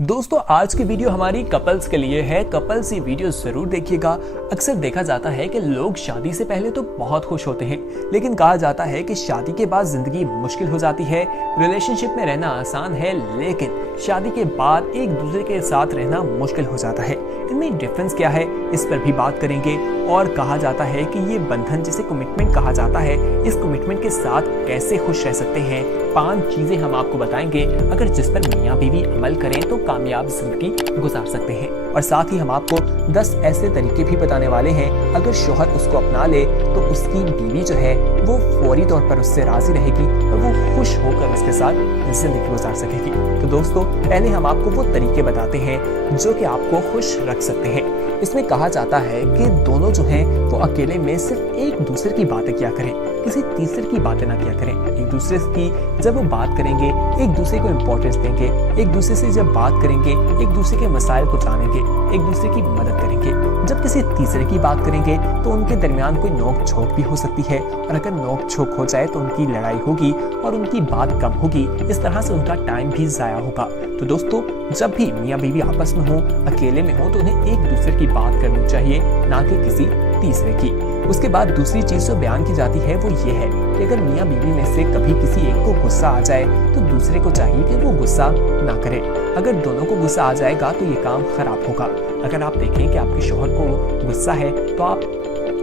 दोस्तों आज की वीडियो हमारी कपल्स के लिए है। कपल्स ये वीडियो जरूर देखिएगा। अक्सर देखा जाता है कि लोग शादी से पहले तो बहुत खुश होते हैं, लेकिन कहा जाता है कि शादी के बाद जिंदगी मुश्किल हो जाती है। रिलेशनशिप में रहना आसान है, लेकिन शादी के बाद एक दूसरे के साथ रहना मुश्किल हो जाता है। इनमें डिफरेंस क्या है, इस पर भी बात करेंगे। और कहा जाता है कि ये बंधन जिसे कमिटमेंट कहा जाता है, इस कमिटमेंट के साथ कैसे खुश रह सकते हैं। 5 चीजें हम आपको बताएंगे, अगर जिस पर मियाँ बीवी अमल करें तो कामयाब जिंदगी गुजार सकते हैं। और साथ ही हम आपको 10 ऐसे तरीके भी बताने वाले हैं, अगर शौहर उसको अपना ले तो उसकी बीवी जो है वो फौरी तौर पर उससे राजी रहेगी और वो खुश होकर उसके साथ जिंदगी गुजार सकेगी। तो दोस्तों पहले हम आपको वो तरीके बताते हैं जो कि आपको खुश रख सकते हैं। इसमें कहा जाता है कि दोनों जो हैं वो अकेले में सिर्फ एक दूसरे की बातें किया करें, किसी तीसरे की बातें ना किया करें। एक दूसरे की जब वो बात करेंगे, एक दूसरे को इम्पोर्टेंस देंगे, एक दूसरे से जब बात करेंगे, एक दूसरे के मसाइल को जानेंगे, एक दूसरे की मदद करेंगे। जब किसी तीसरे की बात करेंगे तो उनके दरमियान कोई नोक झोंक भी हो सकती है, और अगर नोक झोंक हो जाए तो उनकी लड़ाई होगी और उनकी बात कम होगी। इस तरह से उनका टाइम भी जाया होगा। तो दोस्तों जब भी मियाँ बीवी आपस में हो, अकेले में हो, तो उन्हें एक दूसरे की बात करनी चाहिए, ना कि किसी तीसरे की। उसके बाद दूसरी चीज जो बयान की जाती है वो ये है कि अगर मियाँ बीवी में से कभी किसी एक को गुस्सा आ जाए तो दूसरे को चाहिए कि वो गुस्सा ना करे। अगर दोनों को गुस्सा आ जाएगा तो ये काम खराब होगा। अगर आप देखें कि आपके शौहर को गुस्सा है तो आप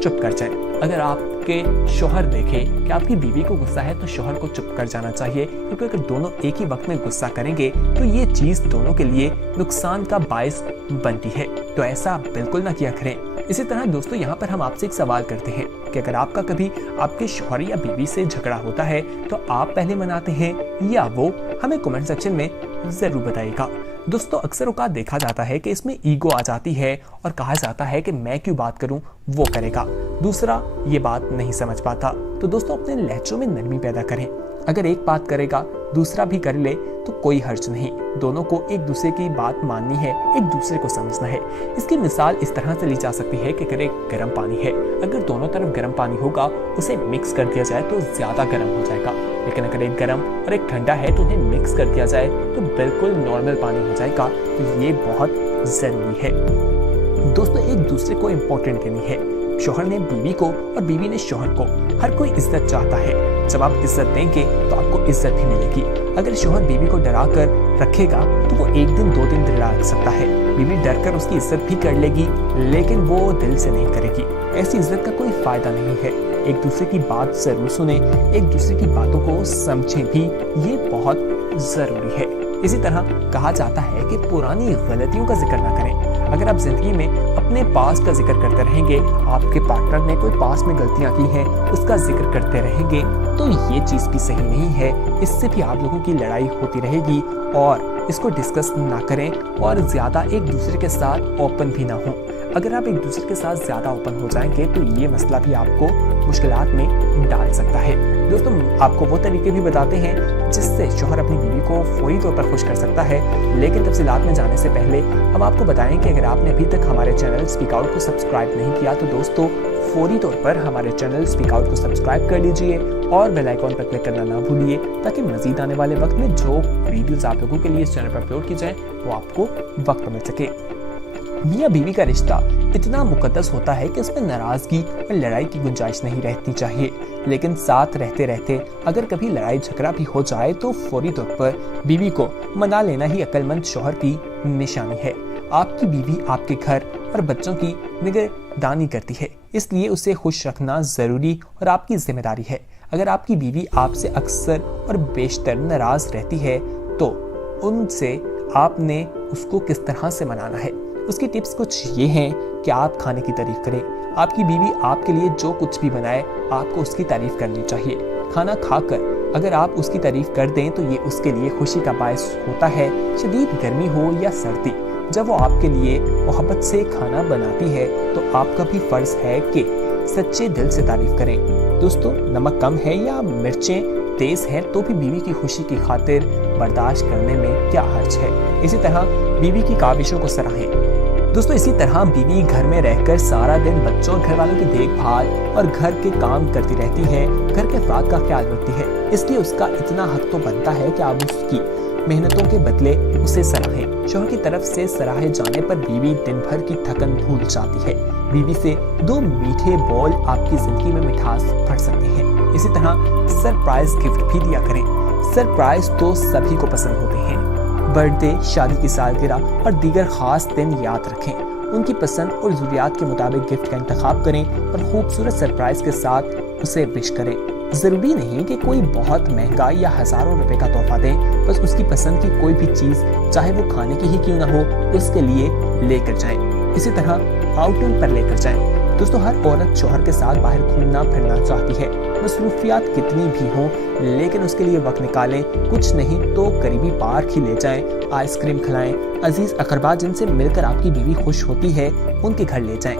चुप कर जाएं। अगर आपके शौहर देखें कि आपकी बीवी को गुस्सा है तो शौहर को चुप कर जाना चाहिए, क्योंकि अगर दोनों एक ही वक्त में गुस्सा करेंगे तो ये चीज दोनों के लिए नुकसान का बायस बनती है। तो ऐसा बिल्कुल ना किया करें। इसी तरह दोस्तों यहाँ पर हम आपसे एक सवाल करते हैं कि अगर आपका कभी आपके शौहर या बीवी से झगड़ा होता है तो आप पहले मनाते हैं या वो, हमें कमेंट सेक्शन में जरूर बताइएगा। दोस्तों अक्सर औकात देखा जाता है कि इसमें ईगो आ जाती है और कहा जाता है कि मैं क्यों बात करूं, वो करेगा, दूसरा ये बात नहीं समझ पाता। तो दोस्तों अपने लहजों में नरमी पैदा करें। अगर एक बात करेगा दूसरा भी कर ले तो कोई हर्ज नहीं। दोनों को एक दूसरे की बात माननी है, एक दूसरे को समझना है। इसकी मिसाल इस तरह से ली जा सकती है कि अगर एक गर्म पानी है, अगर दोनों तरफ गर्म पानी होगा उसे मिक्स कर दिया जाए तो ज्यादा गर्म हो जाएगा, लेकिन अगर एक गर्म और एक ठंडा है तो उन्हें मिक्स कर दिया जाए तो बिल्कुल नॉर्मल पानी हो जाएगा। तो ये बहुत जरूरी है। दोस्तों एक दूसरे को इम्पोर्टेंट देनी है। शौहर ने बीवी को और बीवी ने शौहर को। हर कोई इज्जत चाहता है। जब आप इज्जत देंगे तो आपको इज्जत भी मिलेगी। अगर शौहर बीवी को डरा कर रखेगा तो वो एक दिन 2 दिन डरा रख सकता है। बीवी डर कर उसकी इज्जत भी कर लेगी, लेकिन वो दिल से नहीं करेगी। ऐसी इज्जत का कोई फायदा नहीं है। एक दूसरे की बात जरूर सुने, एक दूसरे की बातों को समझें भी, ये बहुत जरूरी है। इसी तरह कहा जाता है कि पुरानी गलतियों का जिक्र ना करें। अगर आप जिंदगी में अपने पास का जिक्र करते रहेंगे, आपके पार्टनर ने कोई पास में गलतियां की हैं उसका जिक्र करते रहेंगे, तो ये चीज भी सही नहीं है। इससे भी आप लोगों की लड़ाई होती रहेगी और इसको डिस्कस ना करें और ज्यादा एक दूसरे के साथ ओपन भी ना हो। अगर आप एक दूसरे के साथ ज्यादा ओपन हो जाएंगे तो ये मसला भी आपको मुश्किलात में डाल सकता है। दोस्तों आपको वो तरीके भी बताते हैं जिससे शौहर अपनी बीवी को फौरी तौर पर खुश कर सकता है, लेकिन तफसीलात में जाने से पहले हम आपको बताएं कि अगर आपने अभी तक हमारे चैनल स्पीक आउट को सब्सक्राइब नहीं किया तो दोस्तों फौरी तौर पर हमारे चैनल स्पीक आउट को सब्सक्राइब कर लीजिए और बेल आइकॉन पर क्लिक करना ना भूलिए, ताकि मजीद आने वाले वक्त में जो वीडियोस आप लोगों के लिए इस चैनल पर अपलोड की जाए वो आपको वक्त मिल सके। मियाँ बीवी का रिश्ता इतना मुकद्दस होता है कि उसमें नाराजगी और लड़ाई की गुंजाइश नहीं रहनी चाहिए, लेकिन साथ रहते रहते अगर कभी लड़ाई झगड़ा भी हो जाए तो फौरी तौर पर बीवी को मना लेना ही अक्लमंद शौहर की निशानी है। आपकी बीवी आपके घर और बच्चों की निगरानी करती है, इसलिए उसे खुश रखना जरूरी और आपकी जिम्मेदारी है। अगर आपकी बीवी आपसे अक्सर और बेशतर नाराज रहती है तो उनसे आपने उसको किस तरह से मनाना है। उसकी टिप्स कुछ ये हैं कि आप खाने की तारीफ करें। आपकी बीवी आपके लिए जो कुछ भी बनाए आपको उसकी तारीफ करनी चाहिए। खाना खाकर अगर आप उसकी तारीफ कर दें तो ये उसके लिए खुशी का बायस होता है। शदीद गर्मी हो या सर्दी, जब वो आपके लिए मोहब्बत से खाना बनाती है तो आपका भी फर्ज है कि सच्चे दिल से तारीफ करें। दोस्तों नमक कम है या मिर्चें तेज है तो भी बीवी की खुशी की खातिर बर्दाश्त करने में क्या हर्ज है। इसी तरह बीवी की काविशों को सराहें। दोस्तों इसी तरह बीवी घर में रहकर सारा दिन बच्चों और घर वालों की देखभाल और घर के काम करती रहती है, घर के अफराद का ख्याल रखती है, इसलिए उसका इतना हक तो बनता है कि आप उसकी मेहनतों के बदले उसे सराहें। शौहर की तरफ से सराहे जाने पर बीवी दिन भर की थकन भूल जाती है। बीवी से 2 मीठे बोल आपकी जिंदगी में मिठास भर सकते हैं। इसी तरह सरप्राइज गिफ्ट भी दिया करें। सरप्राइज तो सभी को पसंद होते हैं। बर्थडे, शादी की सालगिरह और दीगर खास दिन याद रखें। उनकी पसंद और ज़रूरियात के मुताबिक गिफ्ट का इंतखाब करें और खूबसूरत सरप्राइज के साथ उसे विश करें। जरूरी नहीं कि कोई बहुत महंगा या हजारों रुपए का तोहफा दें, बस उसकी पसंद की कोई भी चीज, चाहे वो खाने की ही क्यों ना हो, उसके लिए लेकर जाएं। इसी तरह आउटिंग पर लेकर जाएं। दोस्तों, हर औरत शौहर के साथ बाहर घूमना फिरना चाहती है। मसरूफियात कितनी भी हों, लेकिन उसके लिए वक्त निकालें। कुछ नहीं तो करीबी पार्क ही ले जाएं, आइसक्रीम खिलाएं, अजीज अकरबा जिनसे मिलकर आपकी बीवी खुश होती है उनके घर ले जाएं।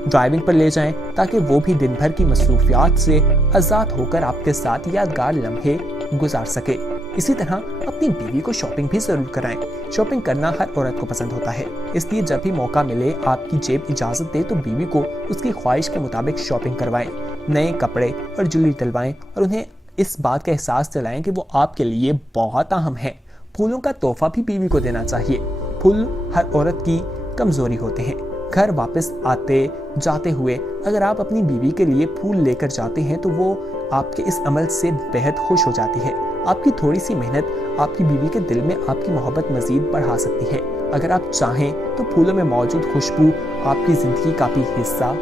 ड्राइविंग पर ले जाएं ताकि वो भी दिन भर की मसरूफियात से आज़ाद होकर आपके साथ यादगार लम्हे गुजार सके। इसी तरह अपनी बीवी को शॉपिंग भी जरूर कराएं। शॉपिंग करना हर औरत को पसंद होता है, इसलिए जब भी मौका मिले, आपकी जेब इजाजत दे तो बीवी को उसकी ख्वाहिश के मुताबिक शॉपिंग करवाएं। नए कपड़े और ज्वेलरी दिलवाएं और उन्हें इस बात का एहसास दिलाएं कि वो आपके लिए बहुत अहम है। फूलों का तोहफा भी बीवी को देना चाहिए। फूल हर औरत की कमजोरी होते हैं। घर वापस आते जाते हुए अगर आप अपनी बीवी के लिए फूल लेकर जाते हैं तो वो आपके इस अमल से बेहद खुश हो जाती है। आपकी थोड़ी सी मेहनत आपकी बीवी के दिल में आपकी मोहब्बत मजीद बढ़ा सकती है। अगर आप चाहें तो फूलों में मौजूद खुशबू आपकी जिंदगी का भी हिस्सा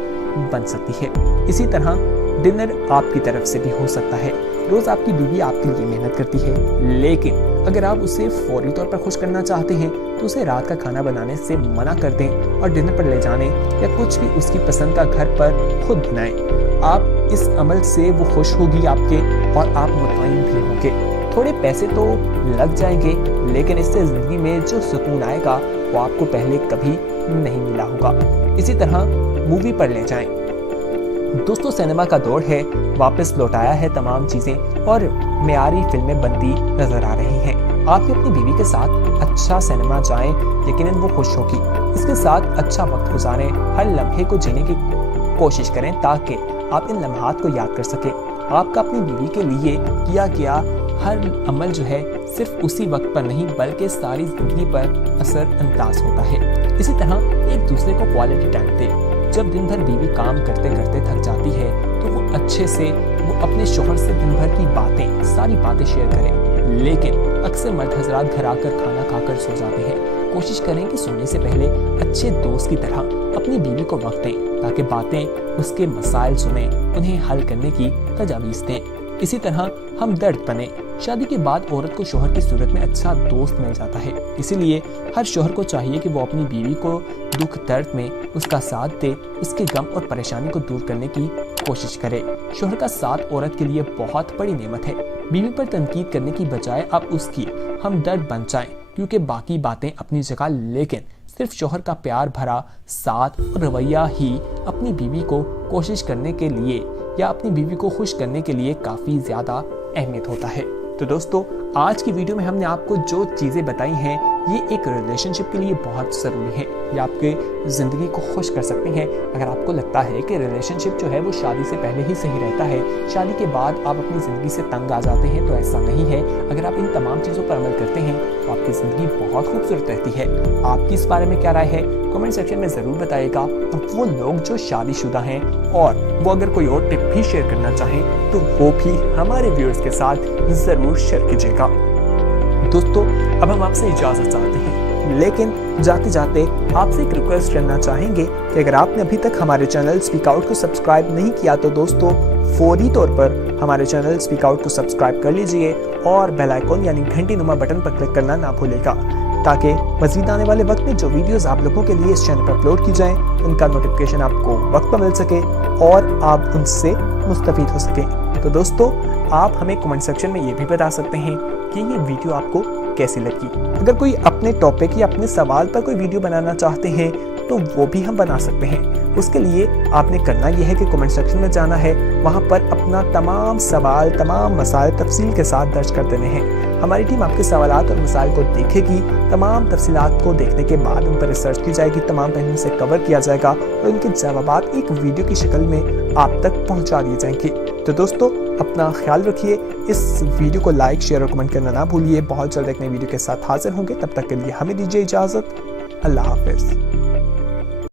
बन सकती है। इसी तरह डिनर आपकी तरफ से भी हो सकता है। रोज आपकी बीवी आपके लिए मेहनत करती है, लेकिन अगर आप उसे फौरी तौर पर खुश करना चाहते हैं तो उसे रात का खाना बनाने से मना कर दें और डिनर पर ले जाने या कुछ भी उसकी पसंद का घर पर खुद बनाएं। आप इस अमल से वो खुश होगी आपके और आप मुतमईन भी होंगे। थोड़े पैसे तो लग जाएंगे, लेकिन इससे जिंदगी में जो सुकून आएगा वो आपको पहले कभी नहीं मिला होगा। इसी तरह मूवी पर ले जाएं। दोस्तों, सिनेमा का दौर है, वापस लौटाया है तमाम चीजें और मेयारी फिल्में बनती नजर आ रही हैं। आप भी अपनी बीवी के साथ अच्छा सिनेमा जाएं, यकीनन वो खुश होगी। इसके साथ अच्छा वक्त गुजारें, हर लम्हे को जीने की कोशिश करें ताकि आप इन लम्हात को याद कर सकें। आपका अपनी बीवी के लिए किया गया हर अमल जो है सिर्फ उसी वक्त पर नहीं बल्कि सारी जिंदगी पर असर अंदाज होता है। इसी तरह एक दूसरे को क्वालिटी टाइम दें। जब दिन भर बीवी काम करते करते थक जाती है तो वो अच्छे से वो अपने शौहर से दिन भर की सारी बातें शेयर करें। लेकिन अक्सर मर्द हजरात घर आकर खाना खाकर सो जाते हैं। कोशिश करें कि सोने से पहले अच्छे दोस्त की तरह अपनी बीवी को वक्त दें ताकि बातें उसके मसाइल सुने, उन्हें हल करने की तजावीज़ दें। इसी तरह हमदर्द बने। शादी के बाद औरत को शौहर की सूरत में अच्छा दोस्त मिल जाता है, इसीलिए हर शौहर को चाहिए कि वो अपनी बीवी को दुख दर्द में उसका साथ दे, उसके गम और परेशानी को दूर करने की कोशिश करे। शौहर का साथ औरत के लिए बहुत बड़ी नेमत है। बीवी पर तनकीद करने की बजाय आप उसकी हमदर्द बन जाएं, क्योंकि बाकी बातें अपनी जगह, लेकिन सिर्फ शौहर का प्यार भरा साथ और रवैया ही अपनी बीवी को कोशिश करने के लिए या अपनी बीवी को खुश करने के लिए काफ़ी ज़्यादा अहमियत होता है। तो दोस्तों, आज की वीडियो में हमने आपको जो चीज़ें बताई हैं ये एक रिलेशनशिप के लिए बहुत ज़रूरी है। ये आपके ज़िंदगी को खुश कर सकती हैं। अगर आपको लगता है कि रिलेशनशिप जो है वो शादी से पहले ही सही रहता है, शादी के बाद आप अपनी ज़िंदगी से तंग आ जाते हैं, तो ऐसा नहीं है। अगर आप इन तमाम चीज़ों पर अमल करते हैं तो आपकी ज़िंदगी बहुत खूबसूरत रहती है। आपकी इस बारे में क्या राय है, कमेंट सेक्शन में ज़रूर बताइएगा। और वो लोग जो शादीशुदा हैं और वो अगर कोई और टिप भी शेयर करना चाहें तो वो भी हमारे व्यूअर्स के साथ ज़रूर शेयर कीजिएगा। दोस्तों, अब हम आपसे इजाज़त चाहते हैं, लेकिन जाते जाते आपसे एक रिक्वेस्ट करना चाहेंगे कि अगर आपने अभी तक हमारे चैनल स्पीक आउट को सब्सक्राइब नहीं किया तो दोस्तों फौरी तौर पर हमारे चैनल स्पीक आउट को सब्सक्राइब कर लीजिए और बेल आइकॉन यानी घंटी नुमा बटन पर क्लिक करना ना भूलेगा, ताकि मज़ीद आने वाले वक्त में जो वीडियोस आप लोगों के लिए इस चैनल पर अपलोड की जाएं उनका नोटिफिकेशन आपको वक्त पर मिल सके और आप उनसे मुस्तफीद हो सकें। तो दोस्तों, आप हमें कमेंट सेक्शन में ये भी बता सकते हैं कि ये वीडियो आपको कैसी लगी। अगर कोई अपने टॉपिक या अपने सवाल पर कोई वीडियो बनाना चाहते हैं तो वो भी हम बना सकते हैं। उसके लिए आपने करना यह है कि कमेंट सेक्शन में जाना है, वहाँ पर अपना तमाम सवाल, तमाम मसाइल तफसील के साथ दर्ज कर देने हैं। हमारी टीम आपके सवालात और मसाइल को देखेगी, तमाम तफसीलात को देखने के बाद उन पर रिसर्च की जाएगी, तमाम पहलुओं से कवर किया जाएगा और उनके जवाबात एक वीडियो की शक्ल में आप तक पहुँचा दिए जाएंगे। تو دوستو اپنا خیال رکھیے، اس ویڈیو کو لائک، شیئر اور کمنٹ کرنا نہ بھولیے۔ بہت جلد ایک نئی ویڈیو کے ساتھ حاضر ہوں گے، تب تک کے لیے ہمیں دیجیے اجازت۔ اللہ حافظ۔